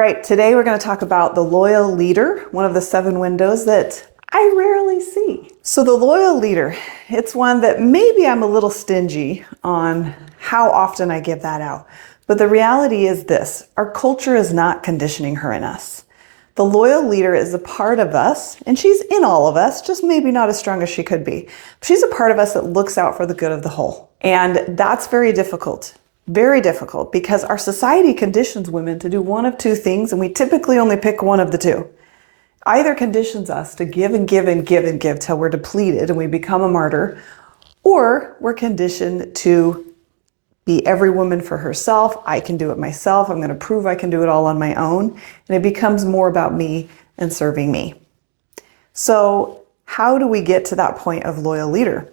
right, today we're going to talk about the loyal leader, one of the 7 windows that I rarely see. So the loyal leader, it's one that maybe I'm a little stingy on how often I give that out. But the reality is this, our culture is not conditioning her in us. The loyal leader is a part of us, and she's in all of us, just maybe not as strong as she could be. She's a part of us that looks out for the good of the whole. And that's very difficult because our society conditions women to do one of 2 things, and we typically only pick one of the 2. Either conditions us to give and give and give and give till we're depleted and we become a martyr, or we're conditioned to be every woman for herself. I can do it myself. I'm going to prove I can do it all on my own. And it becomes more about me and serving me. So how do we get to that point of loyal leader?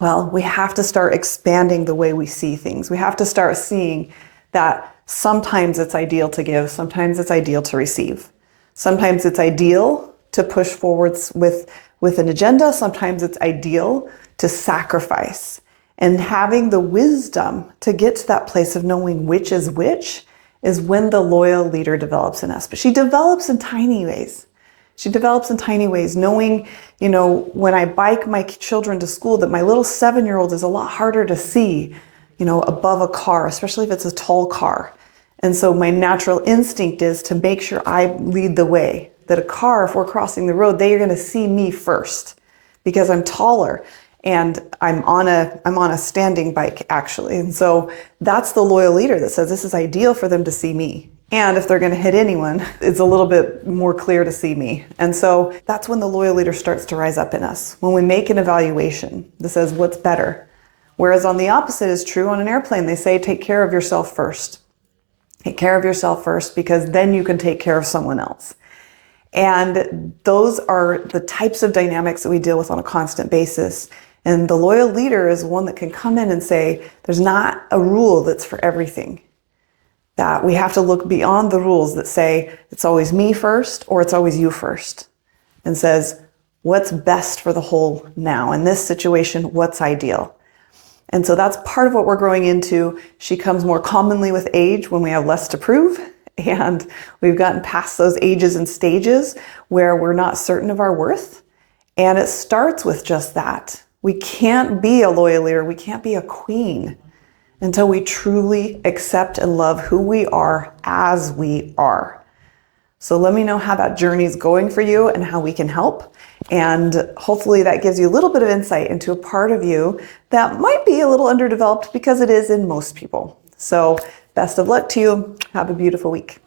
Well, we have to start expanding the way we see things. We have to start seeing that sometimes it's ideal to give, sometimes it's ideal to receive. Sometimes it's ideal to push forwards with an agenda. Sometimes it's ideal to sacrifice. And having the wisdom to get to that place of knowing which is when the loyal leader develops in us. But she develops in tiny ways. Knowing, when I bike my children to school, that my little 7-year-old is a lot harder to see, above a car, especially if it's a tall car. And so my natural instinct is to make sure I lead the way. That a car, if we're crossing the road, they are going to see me first because I'm taller and I'm on a standing bike actually. And so that's the loyal leader that says this is ideal for them to see me. And if they're going to hit anyone, it's a little bit more clear to see me. And so that's when the loyal leader starts to rise up in us. When we make an evaluation that says what's better. Whereas on the opposite is true on an airplane. They say take care of yourself first. Take care of yourself first because then you can take care of someone else. And those are the types of dynamics that we deal with on a constant basis. And the loyal leader is one that can come in and say, there's not a rule that's for everything. That we have to look beyond the rules that say it's always me first or it's always you first. And says, what's best for the whole now? In this situation, what's ideal? And so that's part of what we're growing into. She comes more commonly with age when we have less to prove. And we've gotten past those ages and stages where we're not certain of our worth. And it starts with just that. We can't be a loyal leader. We can't be a queen until we truly accept and love who we are as we are. So let me know how that journey is going for you and how we can help. And hopefully that gives you a little bit of insight into a part of you that might be a little underdeveloped because it is in most people. So best of luck to you. Have a beautiful week.